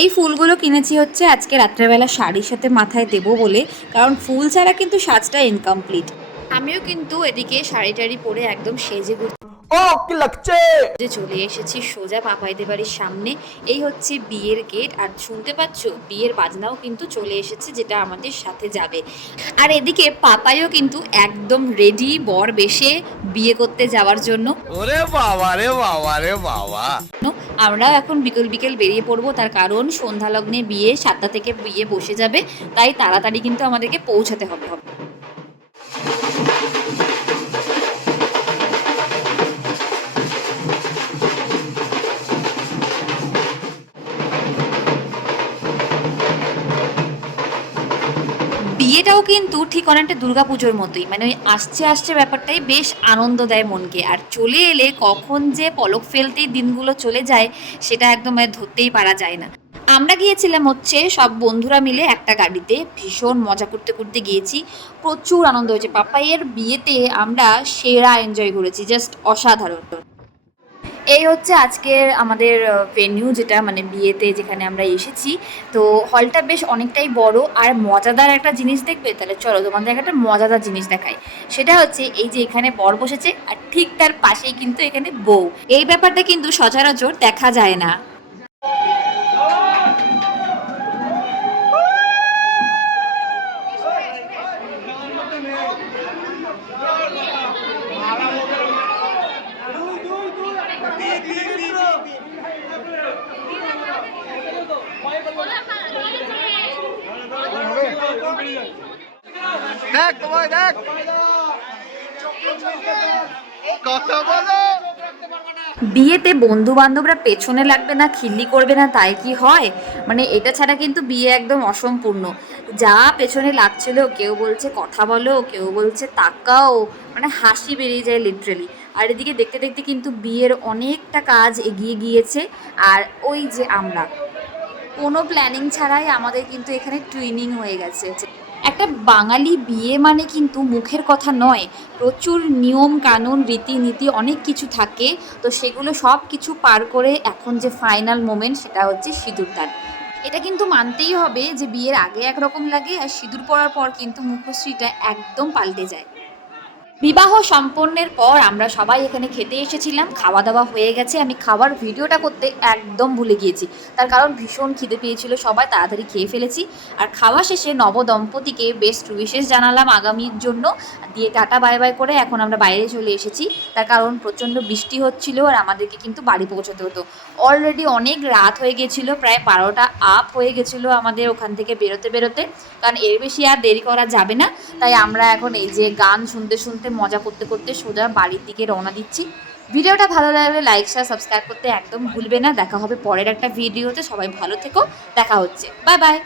এই ফুলগুলো কিনেছি হচ্ছে আজকে রাত্রেবেলা শাড়ির সাথে মাথায় দেবো বলে, কারণ ফুল ছাড়া কিন্তু সাজটা ইনকমপ্লিট। আমিও কিন্তু এদিকে শাড়ি টাড়ি পরে একদম সেজে গুজে কি লাগছে চলে এসেছি সোজা পাপাইদের বাড়ির সামনে। এই হচ্ছে বিয়ের গেট, আর শুনতে পাচ্ছ বিয়ের বাজনাও কিন্তু চলে এসেছে, যেটা আমাদের সাথে যাবে। আর এদিকে পাপাইও কিন্তু একদম রেডি বর বেশে বিয়ে করতে যাওয়ার জন্য। ওরে বাবা রে বাবা রে বাবা। আমরাও এখন বিকেল বিকেল বেরিয়ে পড়বো, তার কারণ সন্ধ্যা লগ্নে বিয়ে, 7টা থেকে বিয়ে বসে যাবে, তাই তাড়াতাড়ি কিন্তু আমাদেরকে পৌঁছাতে হবে। বিয়েটাও কিন্তু ঠিক অনেকটা দুর্গাপুজোর মতোই, মানে ওই আসছে আসছে ব্যাপারটাই বেশ আনন্দ দেয় মনকে। আর চলে এলে কখন যে পলক ফেলতেই দিনগুলো চলে যায় সেটা একদম ধরতেই পারা যায় না। আমরা গিয়েছিলাম হচ্ছে সব বন্ধুরা মিলে একটা গাড়িতে, ভীষণ মজা করতে করতে গিয়েছি, প্রচুর আনন্দ হয়েছে। পাপাইয়ের বিয়েতে আমরা সেরা এনজয় করেছি, জাস্ট অসাধারণ। এই হচ্ছে আজকের আমাদের ভেন্যু, যেটা মানে বিয়েতে যেখানে আমরা এসেছি। তো হলটা বেশ অনেকটাই বড় আর মজাদার একটা জিনিস দেখবে, তাহলে চলো তোমাদের একটা মজাদার জিনিস দেখাই। সেটা হচ্ছে এই যে এখানে বর বসেছে আর ঠিক তার পাশেই কিন্তু এখানে বউ। এই ব্যাপারটা কিন্তু সচরাচর দেখা যায় না। দেখ তোমায় দেখ কথা বলো। বিয়েতে বন্ধু বান্ধবরা পেছনে লাগবে না, খিল্লি করবে না, তাই কি হয়? মানে এটা ছাড়া কিন্তু বিয়ে একদম অসম্পূর্ণ। যা পেছনে লাগছিল, কেউ বলছে কথা বলো, কেউ বলছে তাকাও, মানে হাসি বেরিয়ে যায় লিটারেলি। আর এদিকে দেখতে দেখতে কিন্তু বিয়ের অনেকটা কাজ এগিয়ে গিয়েছে। আর ওই যে আমরা কোনো প্ল্যানিং ছাড়াই আমাদের কিন্তু এখানে টুইনিং হয়ে গেছে। একটা বাঙালি বিয়ে মানে কিন্তু মুখের কথা নয়, প্রচুর নিয়ম কানুন রীতিনীতি অনেক কিছু থাকে। তো সেগুলো সব কিছু পার করে এখন যে ফাইনাল মোমেন্ট, সেটা হচ্ছে সিঁদুরদান। এটা কিন্তু মানতেই হবে যে বিয়ের আগে একরকম লাগে, আর সিঁদুর পরার পর কিন্তু মুখশ্রীটা একদম পাল্টে যায়। বিবাহ সম্পন্নের পর আমরা সবাই এখানে খেতে এসেছিলাম, খাওয়া দাওয়া হয়ে গেছে। আমি খাবার ভিডিওটা করতে একদম ভুলে গিয়েছি, তার কারণ ভীষণ খিদে পেয়েছিল, সবাই তাড়াতাড়ি খেয়ে ফেলেছি। আর খাওয়া শেষে নবদম্পতিকে বেস্ট উইশেস জানালাম আগামীর জন্য, দিয়ে টাটা বাই বাই করে এখন আমরা বাইরে চলে এসেছি। তার কারণ প্রচণ্ড বৃষ্টি হচ্ছিল আর আমাদেরকে কিন্তু বাড়ি পৌঁছাতে হতো। অলরেডি অনেক রাত হয়ে গেছিলো, প্রায় 12টা আপ হয়ে গেছিলো আমাদের ওখান থেকে বেরোতে বেরোতে, কারণ এর বেশি আর দেরি করা যাবে না। তাই আমরা এখন এই যে গান শুনতে শুনতে মজা করতে করতে সোজা বাড়ির দিকে রওনা দিচ্ছি। ভিডিওটা ভালো লাগলে লাইক শেয়ার সাবস্ক্রাইব করতে একদম ভুলবে না। দেখা হবে পরের একটা ভিডিওতে, সবাই ভালো থেকো, দেখা হচ্ছে, বাই বাই।